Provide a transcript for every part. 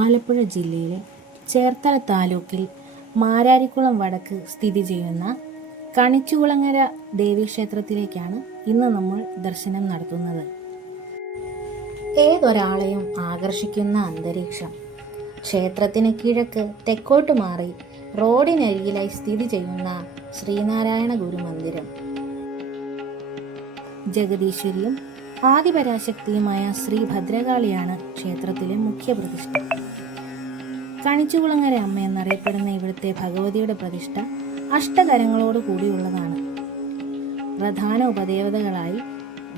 ആലപ്പുഴ ജില്ലയിലെ ചേർത്തല താലൂക്കിൽ മാരാരിക്കുളം വടക്ക് സ്ഥിതി ചെയ്യുന്ന കണിച്ചുകുളങ്ങര ദേവീക്ഷേത്രത്തിലേക്കാണ് ഇന്ന് നമ്മൾ ദർശനം നടത്തുന്നത്. ഏതൊരാളെയും ആകർഷിക്കുന്ന അന്തരീക്ഷം. ക്ഷേത്രത്തിന് കിഴക്ക് തെക്കോട്ട് മാറി റോഡിനരികിലായി സ്ഥിതി ചെയ്യുന്ന ശ്രീനാരായണ ഗുരു മന്ദിരം ജഗദീശ്വരിയും ആദിപരാശക്തിയുമായ ശ്രീ ഭദ്രകാളിയാണ് ക്ഷേത്രത്തിലെ മുഖ്യ പ്രതിഷ്ഠ. കണിച്ചുകുളങ്ങര അമ്മ എന്നറിയപ്പെടുന്ന ഇവിടുത്തെ ഭഗവതിയുടെ പ്രതിഷ്ഠ അഷ്ടതരങ്ങളോട് കൂടിയുള്ളതാണ് പ്രധാന ഉപദേവതകളായി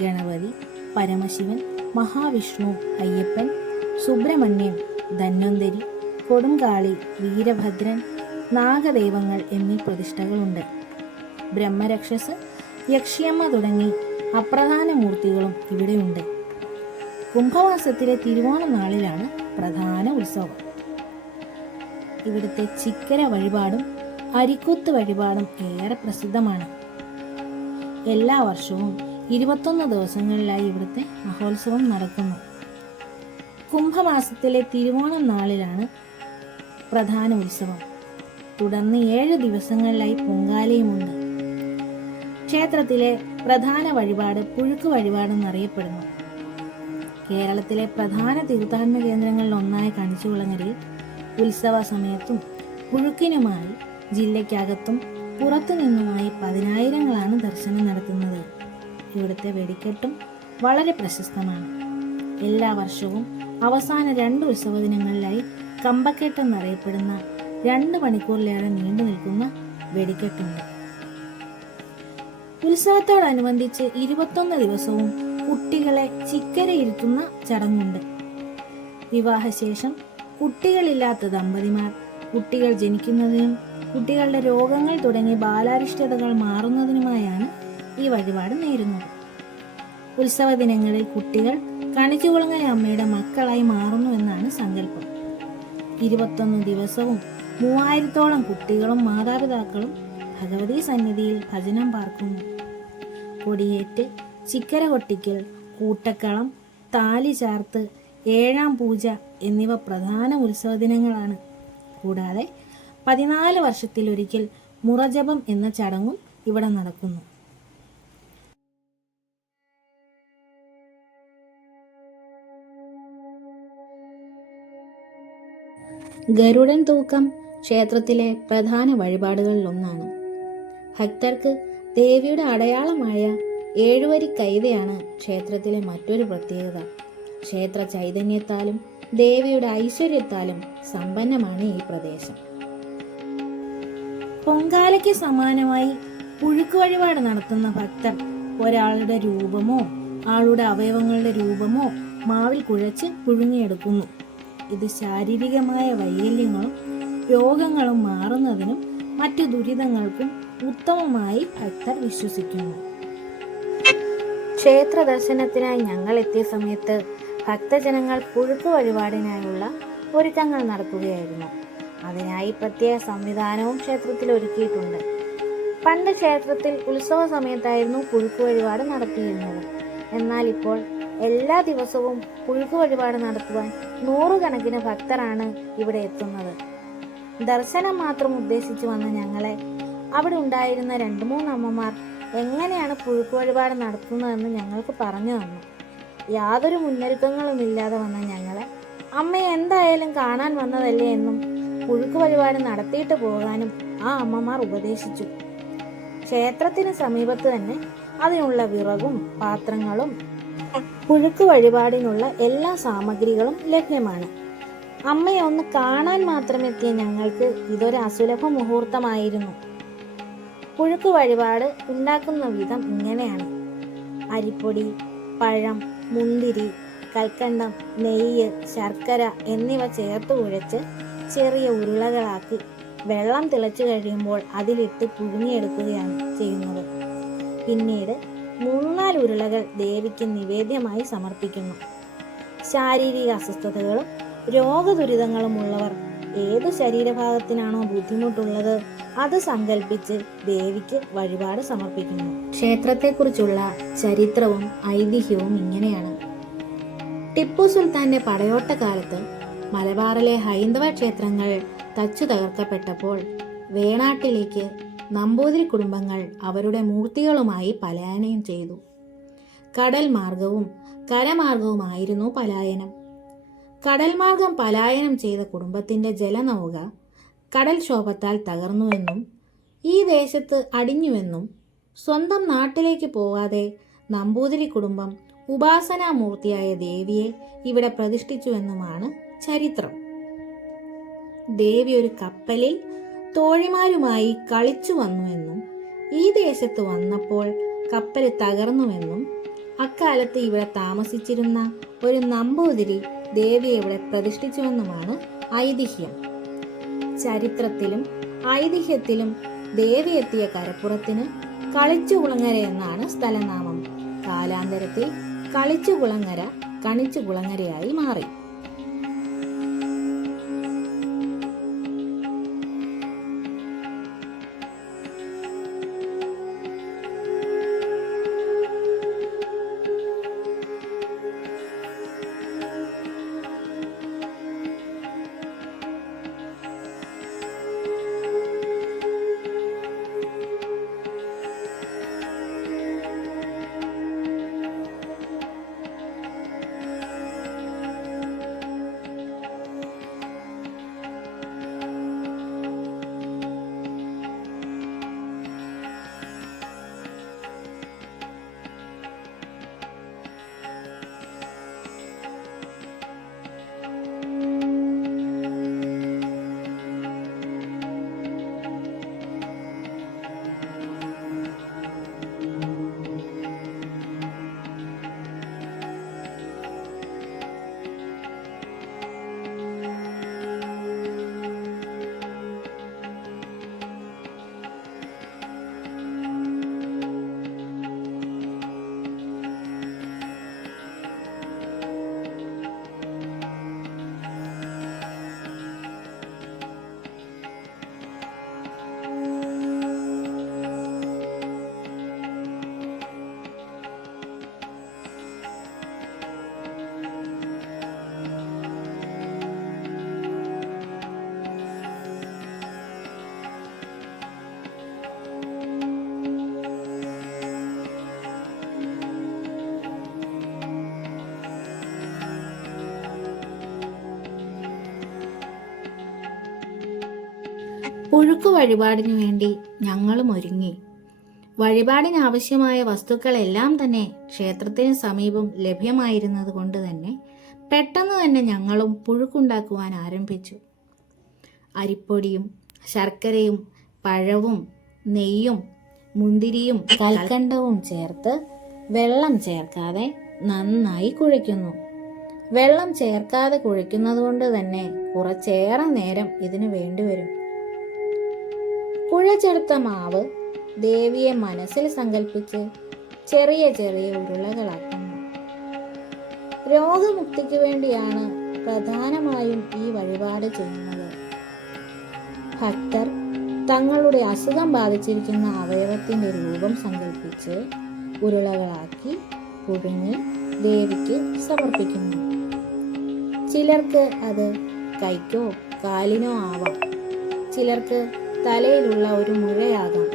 ഗണപതി പരമശിവൻ മഹാവിഷ്ണു അയ്യപ്പൻ സുബ്രഹ്മണ്യൻ ധന്വന്തരി കൊടുങ്കാളി വീരഭദ്രൻ നാഗദൈവങ്ങൾ എന്നീ പ്രതിഷ്ഠകളുണ്ട്. ബ്രഹ്മരക്ഷസ് യക്ഷിയമ്മ തുടങ്ങി അപ്രധാന മൂർത്തികളും ഇവിടെയുണ്ട്. കുംഭമാസത്തിലെ തിരുവോണം നാളിലാണ് പ്രധാന ഉത്സവം. ഇവിടുത്തെ ചിക്കര വഴിപാടും അരിക്കൂത്ത് വഴിപാടും ഏറെ പ്രസിദ്ധമാണ്. എല്ലാ വർഷവും ഇരുപത്തൊന്ന് ദിവസങ്ങളിലായി ഇവിടുത്തെ മഹോത്സവം നടക്കുന്നു. കുംഭമാസത്തിലെ തിരുവോണം നാളിലാണ് പ്രധാന ഉത്സവം. തുടർന്ന് ഏഴ് ദിവസങ്ങളിലായി പൊങ്കാലയുമുണ്ട്. ക്ഷേത്രത്തിലെ പ്രധാന വഴിപാട് പുഴുക്ക് വഴിപാടെന്നറിയപ്പെടുന്നു കേരളത്തിലെ പ്രധാന തീർത്ഥാടന കേന്ദ്രങ്ങളിൽ ഒന്നായ കണിച്ചുകുളങ്ങരയിൽ ഉത്സവ സമയത്തും പുഴുക്കിനുമായി ജില്ലയ്ക്കകത്തും പുറത്തു നിന്നുമായി പതിനായിരങ്ങളാണ് ദർശനം നടത്തുന്നത്. ഇവിടുത്തെ വെടിക്കെട്ടും വളരെ പ്രശസ്തമാണ്. എല്ലാ വർഷവും അവസാന രണ്ട് ഉത്സവ ദിനങ്ങളിലായി കമ്പക്കെട്ട് എന്നറിയപ്പെടുന്ന രണ്ട് മണിക്കൂറിലേറെ നീണ്ടു നിൽക്കുന്ന വെടിക്കെട്ടുണ്ട്. ഉത്സവത്തോടനുബന്ധിച്ച് ഇരുപത്തൊന്ന് ദിവസവും കുട്ടികളെ ചിക്കരയിരുത്തുന്ന ചടങ്ങുണ്ട്. വിവാഹശേഷം കുട്ടികളില്ലാത്ത ദമ്പതിമാർ. കുട്ടികൾ ജനിക്കുന്നതിനും കുട്ടികളുടെ രോഗങ്ങൾ തുടങ്ങി ബാലാരിഷ്ടതകൾ മാറുന്നതിനുമായാണ് ഈ വഴിപാട് നേരുന്നത്. ഉത്സവ ദിനങ്ങളിൽ കുട്ടികൾ കണിച്ചുകുളങ്ങര അമ്മയുടെ മക്കളായി മാറുന്നു എന്നാണ് സങ്കല്പം. ഇരുപത്തൊന്ന് ദിവസവും മൂവായിരത്തോളം കുട്ടികളും മാതാപിതാക്കളും ഭഗവതി സന്നിധിയിൽ ഭജനം പാർക്കുന്നു. കൊടിയേറ്റ് ചിക്കര കൊട്ടിക്കൽ കൂട്ടക്കളം താലി ചാർത്ത് ഏഴാം പൂജ എന്നിവ പ്രധാന ഉത്സവ ദിനങ്ങളാണ് കൂടാതെ പതിനാല് വർഷത്തിലൊരിക്കൽ മുറജപം എന്ന ചടങ്ങും ഇവിടെ നടക്കുന്നു. ഗരുഡൻ തൂക്കം ക്ഷേത്രത്തിലെ പ്രധാന വഴിപാടുകളിൽ ഒന്നാണ് ഭക്തർക്ക് ദേവിയുടെ അടയാളമായ ഏഴുവരി കൈതയാണ് ക്ഷേത്രത്തിലെ മറ്റൊരു പ്രത്യേകത. ക്ഷേത്ര ചൈതന്യത്താലും ദേവിയുടെ ഐശ്വര്യത്താലും സമ്പന്നമാണ് ഈ പ്രദേശം. പൊങ്കാലയ്ക്ക് സമാനമായി പുഴുക്ക് വഴിപാട് നടത്തുന്ന ഭക്തർ ഒരാളുടെ രൂപമോ ആളുടെ അവയവങ്ങളുടെ രൂപമോ മാവിൽ കുഴച്ച് പുഴുങ്ങിയെടുക്കുന്നു. ഇത് ശാരീരികമായ വൈകല്യങ്ങളും രോഗങ്ങളും മാറുന്നതിനും മറ്റു ദുരിതങ്ങൾക്കും ഉത്തമമായി ഭക്തർ വിശ്വസിക്കുന്നു. ക്ഷേത്ര ദർശനത്തിനായി ഞങ്ങൾ എത്തിയ സമയത്ത് ഭക്തജനങ്ങൾ പുഴുക്ക് വഴിപാടിനായുള്ള ഒരുക്കങ്ങൾ നടത്തുകയായിരുന്നു. അതിനായി പ്രത്യേക സംവിധാനവും ക്ഷേത്രത്തിൽ ഒരുക്കിയിട്ടുണ്ട്. പണ്ട് ക്ഷേത്രത്തിൽ ഉത്സവ സമയത്തായിരുന്നു പുഴുക്ക് വഴിപാട് നടത്തിയിരുന്നത്. എന്നാൽ ഇപ്പോൾ എല്ലാ ദിവസവും പുഴുക്ക് വഴിപാട് നടത്തുവാൻ നൂറുകണക്കിന് ഭക്തരാണ് ഇവിടെ എത്തുന്നത്. ദർശനം മാത്രം ഉദ്ദേശിച്ചു വന്ന ഞങ്ങളെ അവിടെ ഉണ്ടായിരുന്ന രണ്ട് മൂന്ന് അമ്മമാർ എങ്ങനെയാണ് പുഴുക്ക് വഴിപാട് നടത്തുന്നതെന്ന് ഞങ്ങൾക്ക് പറഞ്ഞു തന്നു. യാതൊരു മുന്നൊരുക്കങ്ങളും ഇല്ലാതെ വന്ന ഞങ്ങളെ. അമ്മയെ എന്തായാലും കാണാൻ വന്നതല്ലേ എന്നും പുഴുക്ക് വഴിപാട് നടത്തിയിട്ട് പോകാനും ആ അമ്മമാർ ഉപദേശിച്ചു. ക്ഷേത്രത്തിന് സമീപത്ത് തന്നെ അതിനുള്ള വിറകും പാത്രങ്ങളും പുഴുക്ക് വഴിപാടിനുള്ള എല്ലാ സാമഗ്രികളും ലഭ്യമാണ്. അമ്മയെ ഒന്ന് കാണാൻ മാത്രമെത്തിയ ഞങ്ങൾക്ക് ഇതൊരു അസുലഭ മുഹൂർത്തമായിരുന്നു. പുഴുക്ക് വഴിപാട് ഉണ്ടാക്കുന്ന വിധം ഇങ്ങനെയാണ്. അരിപ്പൊടി പഴം മുന്തിരി കൽക്കണ്ടം നെയ്യ് ശർക്കര എന്നിവ ചേർത്ത് കുഴച്ച് ചെറിയ ഉരുളകളാക്കി വെള്ളം തിളച്ചു കഴിയുമ്പോൾ അതിലിട്ട് പുഴുങ്ങിയെടുക്കുകയാണ് ചെയ്യുന്നത്. പിന്നീട് മൂന്നാൽ ഉരുളകൾ ദേവിക്ക് നിവേദ്യമായി സമർപ്പിക്കുന്നു. ശാരീരിക അസ്വസ്ഥതകളും രോഗദുരിതങ്ങളും ഉള്ളവർ ഏത് ശരീരഭാഗത്തിനാണോ ബുദ്ധിമുട്ടുള്ളത് അത് സങ്കല്പിച്ച് ദേവിക്ക് വഴിപാട് സമർപ്പിക്കുന്നു. ക്ഷേത്രത്തെക്കുറിച്ചുള്ള ചരിത്രവും ഐതിഹ്യവും ഇങ്ങനെയാണ്. ടിപ്പു സുൽത്താന്റെ പടയോട്ട കാലത്ത് മലബാറിലെ ഹൈന്ദവ ക്ഷേത്രങ്ങൾ തച്ചു തകർക്കപ്പെട്ടപ്പോൾ വേണാട്ടിലേക്ക് നമ്പൂതിരി കുടുംബങ്ങൾ അവരുടെ മൂർത്തികളുമായി പലായനം ചെയ്തു. കടൽ മാർഗവും കരമാർഗവുമായിരുന്നു പലായനം. കടൽ മാർഗം പലായനം ചെയ്ത കുടുംബത്തിന്റെ ജലനൗക കടൽക്ഷോഭത്താൽ തകർന്നുവെന്നും ഈ ദേശത്ത് അടിഞ്ഞുവെന്നും സ്വന്തം നാട്ടിലേക്ക് പോവാതെ നമ്പൂതിരി കുടുംബം ഉപാസനാമൂർത്തിയായ ദേവിയെ ഇവിടെ പ്രതിഷ്ഠിച്ചുവെന്നുമാണ് ചരിത്രം. ദേവി ഒരു കപ്പലിൽ തോഴിമാരുമായി കളിച്ചു വന്നുവെന്നും ഈ ദേശത്ത് വന്നപ്പോൾ കപ്പൽ തകർന്നുവെന്നും അക്കാലത്ത് ഇവിടെ താമസിച്ചിരുന്ന ഒരു നമ്പൂതിരി ദേവിയെ ഇവിടെ പ്രതിഷ്ഠിച്ചുവെന്നുമാണ് ഐതിഹ്യം. ചരിത്രത്തിലും ഐതിഹ്യത്തിലും ദേവി എത്തിയ കരപ്പുറത്തിന് കളിച്ചുകുളങ്ങര എന്നാണ് സ്ഥലനാമം. കാലാന്തരത്തിൽ കളിച്ചുകുളങ്ങര കണിച്ചുകുളങ്ങരയായി മാറി. പുഴുക്കു വഴിപാടിനു വേണ്ടി ഞങ്ങളും ഒരുങ്ങി. വഴിപാടിനാവശ്യമായ വസ്തുക്കളെല്ലാം തന്നെ ക്ഷേത്രത്തിന് സമീപം ലഭ്യമായിരുന്നത് കൊണ്ട് തന്നെ പെട്ടെന്ന് തന്നെ ഞങ്ങളും പുഴുക്കുണ്ടാക്കുവാൻ ആരംഭിച്ചു. അരിപ്പൊടിയും ശർക്കരയും പഴവും നെയ്യും മുന്തിരിയും കൽക്കണ്ടവും ചേർത്ത് വെള്ളം ചേർക്കാതെ നന്നായി കുഴയ്ക്കുന്നു. വെള്ളം ചേർക്കാതെ കുഴയ്ക്കുന്നത് കൊണ്ട് തന്നെ കുറച്ചേറെ നേരം ഇതിന് വേണ്ടിവരും. കുഴച്ചെടുത്ത മാവ് ദേവിയെ മനസ്സിൽ സങ്കല്പിച്ച് ചെറിയ ചെറിയ ഉരുളകളാക്കുന്നു. രോഗമുക്തിക്ക് വേണ്ടിയാണ് പ്രധാനമായും ഈ വഴിപാട് ചെയ്യുന്നത്. ഭക്തർ തങ്ങളുടെ അസുഖം ബാധിച്ചിരിക്കുന്ന അവയവത്തിന്റെ രൂപം സങ്കല്പിച്ച് ഉരുളകളാക്കി പുഴുങ്ങി ദേവിക്ക് സമർപ്പിക്കുന്നു. ചിലർക്ക് അത് കൈക്കോ കാലിനോ ആവാം. ചിലർക്ക് തലയിലുള്ള ഒരു മുഴയാകാം.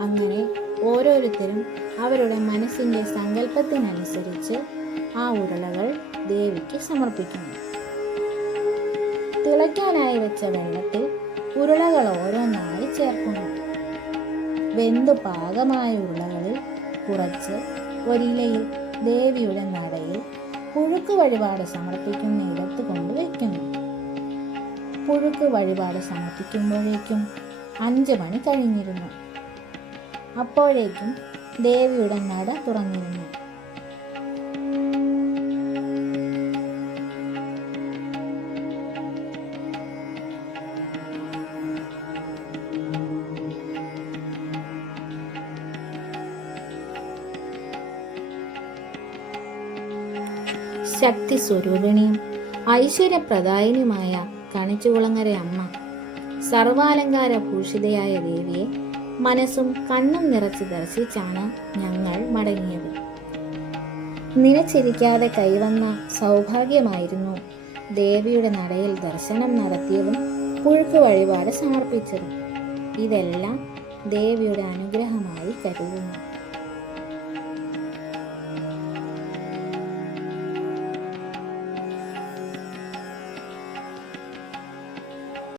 അങ്ങനെ ഓരോരുത്തരും അവരുടെ മനസ്സിന്റെ സങ്കല്പത്തിനനുസരിച്ച് ആ ഉരുളകൾ ദേവിക്ക് സമർപ്പിക്കുന്നു. തിളയ്ക്കാനായി വെച്ച വെള്ളത്തിൽ ഉരുളകൾ ഓരോന്നായി ചേർക്കുന്നു. വെന്ത് പാകമായ ഉരുളകളിൽ കുറച്ച് ഒരിലയിൽ ദേവിയുടെ നടയിൽ പുഴുക്ക് വഴിപാട് സമർപ്പിക്കുന്ന ഇടത്ത് കൊണ്ട് വയ്ക്കുന്നു. പുഴുക്ക് വഴിപാട് സമർപ്പിക്കുമ്പോഴേക്കും അഞ്ച് മണി കഴിഞ്ഞിരുന്നു. അപ്പോഴേക്കും ദേവിയുടെ നട തുറന്നിരുന്നു. ശക്തി സ്വരൂപിണിയും ഐശ്വര്യപ്രദായനിയുമായ കണിച്ചുകുളങ്ങര അമ്മ സർവാലങ്കാര ഭൂഷിതയായ ദേവിയെ മനസ്സും കണ്ണും നിറച്ച് ദർശിച്ചാണ് ഞങ്ങൾ മടങ്ങിയത്. നിലച്ചിരിക്കാതെ കൈവന്ന സൗഭാഗ്യമായിരുന്നു ദേവിയുടെ നടയിൽ ദർശനം നടത്തിയതും പുഴുക്ക് വഴിപാട് സമർപ്പിച്ചതും. ഇതെല്ലാം ദേവിയുടെ അനുഗ്രഹമായി കരുതുന്നു.